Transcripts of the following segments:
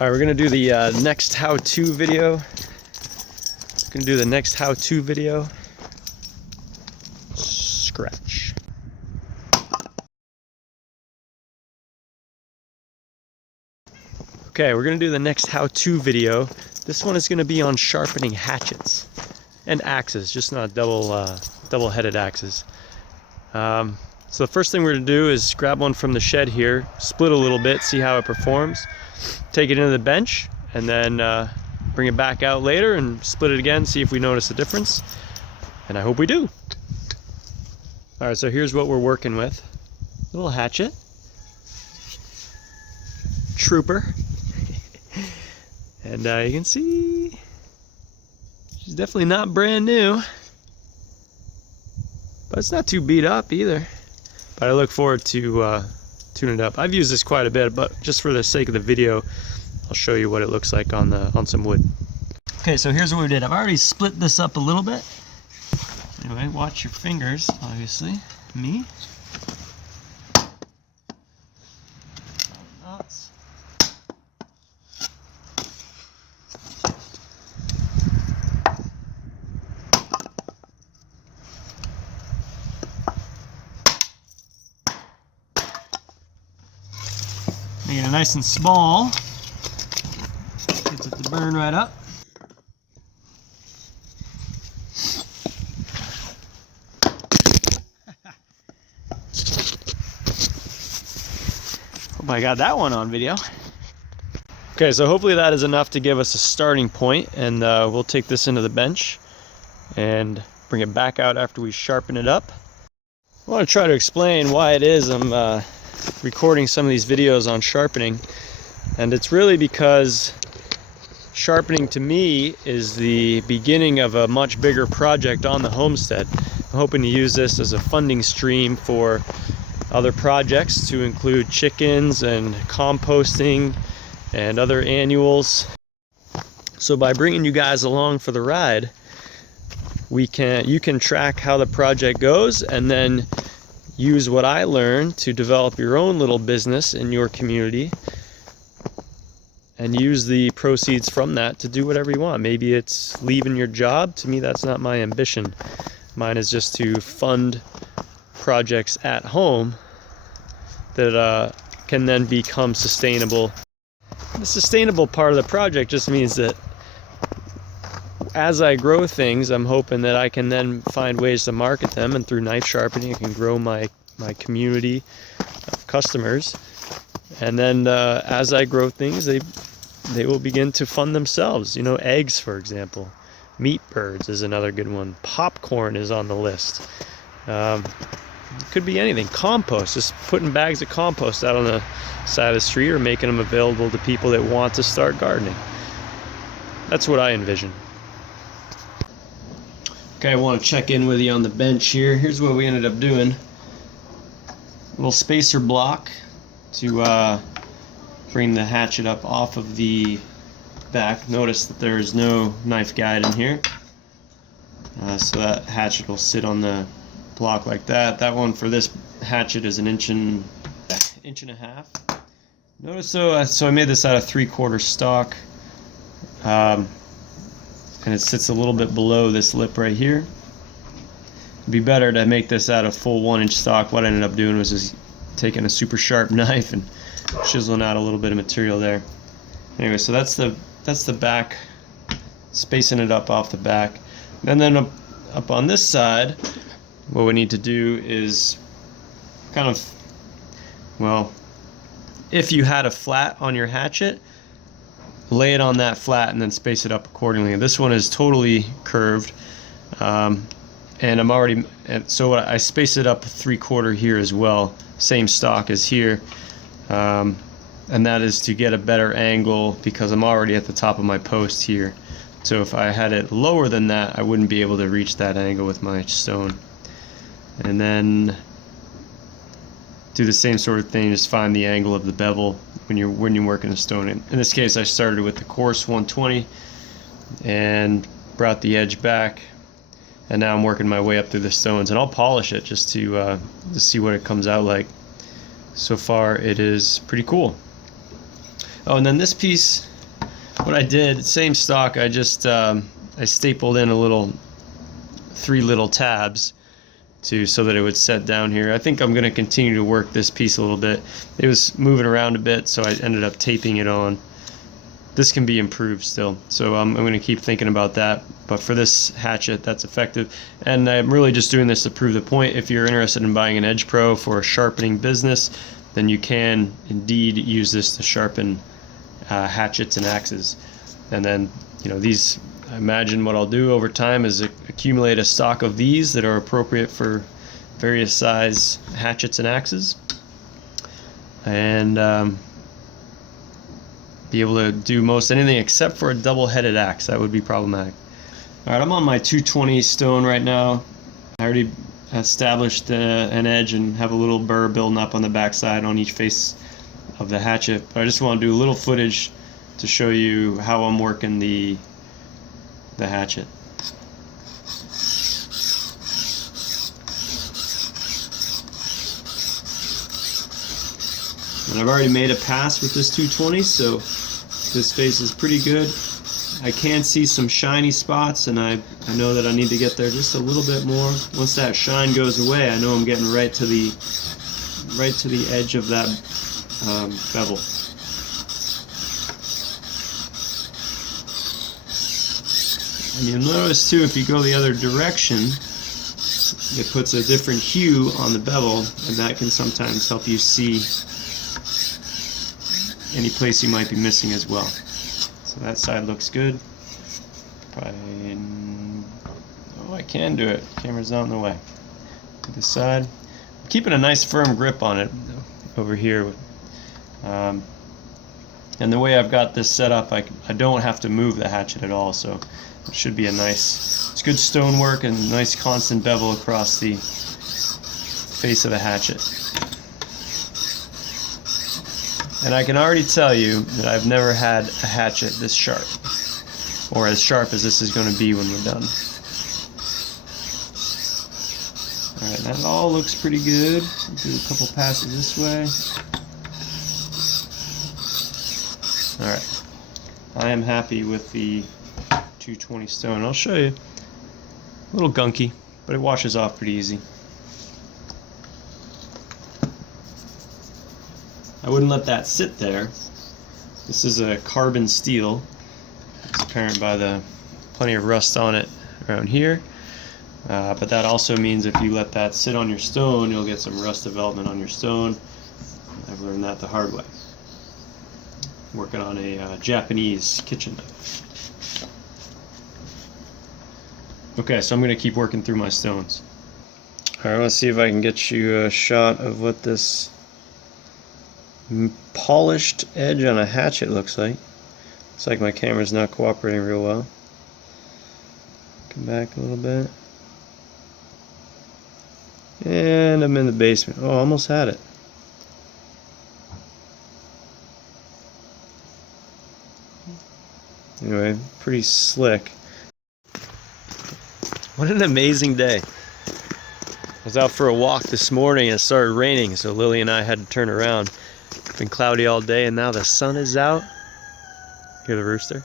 Alright, we're gonna do the next how-to video. Scratch. Okay, we're gonna do the next how-to video. This one is gonna be on sharpening hatchets and axes, just not double-headed axes. So the first thing we're gonna do is grab one from the shed here, split a little bit, see how it performs, take it into the bench, and then bring it back out later and split it again, see if we notice a difference. And I hope we do. All right, so here's what we're working with. A little hatchet. Trooper. And you can see she's definitely not brand new, but it's not too beat up either. But I look forward to tuning it up. I've used this quite a bit, but just for the sake of the video, I'll show you what it looks like on some wood. Okay, so here's what we did. I've already split this up a little bit. Anyway, watch your fingers, obviously. Me. Nuts. Make it nice and small. Gets it to burn right up. Hope I got that one on video. Okay, so hopefully that is enough to give us a starting point, and we'll take this into the bench and bring it back out after we sharpen it up. I want to try to explain why it is I'm recording some of these videos on sharpening, and it's really because sharpening to me is the beginning of a much bigger project on the homestead. I'm hoping to use this as a funding stream for other projects, to include chickens and composting and other annuals. So by bringing you guys along for the ride, you can track how the project goes and then use what I learned to develop your own little business in your community, and use the proceeds from that to do whatever you want. Maybe it's leaving your job. To me, that's not my ambition. Mine is just to fund projects at home that can then become sustainable. The sustainable part of the project just means that as I grow things, I'm hoping that I can then find ways to market them, and through knife sharpening I can grow my community of customers. And then as I grow things, they will begin to fund themselves. You know, eggs, for example. Meat birds is another good one. Popcorn is on the list. It could be anything. Compost, just putting bags of compost out on the side of the street, or making them available to people that want to start gardening. That's what I envision. Okay, I want to check in with you on the bench here. Here's what we ended up doing. A little spacer block to bring the hatchet up off of the back. Notice that there is no knife guide in here. So that hatchet will sit on the block like that. That one for this hatchet is an inch and a half. Notice so I made this out of 3/4 stock. And it sits a little bit below this lip right here. It'd be better to make this out of full 1-inch stock. What I ended up doing was just taking a super sharp knife and chiseling out a little bit of material there. Anyway, so that's the back, spacing it up off the back. And then up on this side, what we need to do is kind of, well, if you had a flat on your hatchet, lay it on that flat and then space it up accordingly. This one is totally curved, and so I space it up 3/4 here as well, same stock as here, and that is to get a better angle because I'm already at the top of my post here. So if I had it lower than that, I wouldn't be able to reach that angle with my stone. And then do the same sort of thing, just find the angle of the bevel when you're working a stone. In this case, I started with the coarse 120 and brought the edge back, and now I'm working my way up through the stones, and I'll polish it just to see what it comes out like. So far it is pretty cool. Oh, and then this piece, what I did, same stock, I just I stapled in three little tabs so that it would set down here. I think I'm going to continue to work this piece a little bit. It was moving around a bit, so I ended up taping it on. This can be improved still, so I'm going to keep thinking about that. But for this hatchet, that's effective. And I'm really just doing this to prove the point. If you're interested in buying an Edge Pro for a sharpening business, then you can indeed use this to sharpen hatchets and axes. And then, you know, these, I imagine what I'll do over time is accumulate a stock of these that are appropriate for various size hatchets and axes, and be able to do most anything except for a double-headed axe. That would be problematic. Alright, I'm on my 220 stone right now. I already established an edge and have a little burr building up on the backside on each face of the hatchet, but I just want to do a little footage to show you how I'm working the hatchet. And I've already made a pass with this 220, so this face is pretty good. I can see some shiny spots, and I know that I need to get there just a little bit more. Once that shine goes away, I know I'm getting right to the edge of that bevel. And you'll notice too, if you go the other direction, it puts a different hue on the bevel, and that can sometimes help you see any place you might be missing as well. So that side looks good. Probably, oh, I can do it. Camera's not in the way. To the side. I'm keeping a nice firm grip on it over here. And the way I've got this set up, I don't have to move the hatchet at all, so it should be it's good stonework and nice constant bevel across the face of the hatchet. And I can already tell you that I've never had a hatchet this sharp, or as sharp as this is going to be when we're done. Alright, that all looks pretty good. Do a couple passes this way. Alright, I am happy with the 220 stone. I'll show you. A little gunky, but it washes off pretty easy. I wouldn't let that sit there. This is a carbon steel. It's apparent by the plenty of rust on it around here. But that also means if you let that sit on your stone, you'll get some rust development on your stone. I've learned that the hard way. Working on a Japanese kitchen knife. Okay, so I'm going to keep working through my stones. Alright, let's see if I can get you a shot of what this polished edge on a hatchet looks like. Looks like my camera's not cooperating real well. Come back a little bit. And I'm in the basement. Oh, almost had it. Anyway, pretty slick. What an amazing day. I was out for a walk this morning and it started raining, so Lily and I had to turn around. It's been cloudy all day and now the sun is out. Hear the rooster?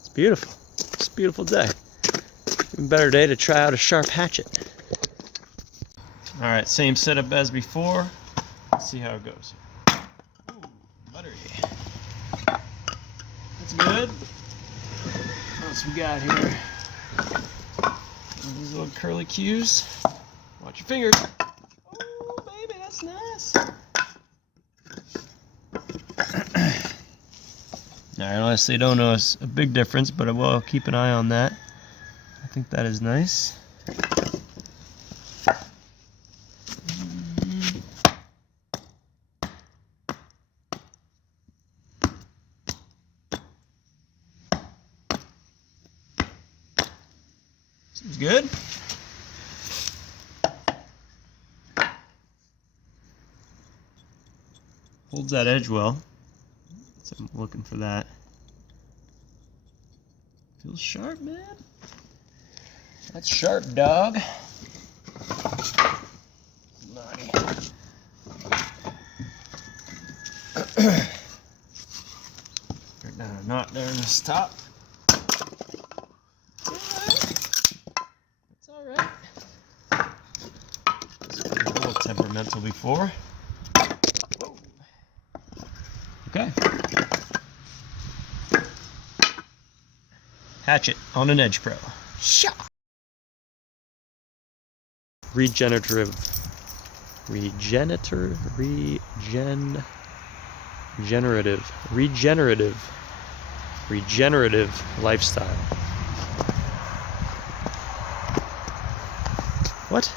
It's beautiful. It's a beautiful day. Even better day to try out a sharp hatchet. Alright, same setup as before. Let's see how it goes. Ooh, buttery. That's good. What else we got here? These little curly cues. Watch your fingers. Oh, baby, that's nice. I honestly don't notice a big difference, but I will keep an eye on that. I think that is nice. Seems good. Holds that edge well. So I'm looking for that. Feels sharp, man. That's sharp, dog. Naughty. down a knot there in this top. It's alright. It's been a little temperamental before. Whoa. Okay. Hatchet on an Edge Pro. Shot. Regenerative lifestyle. What?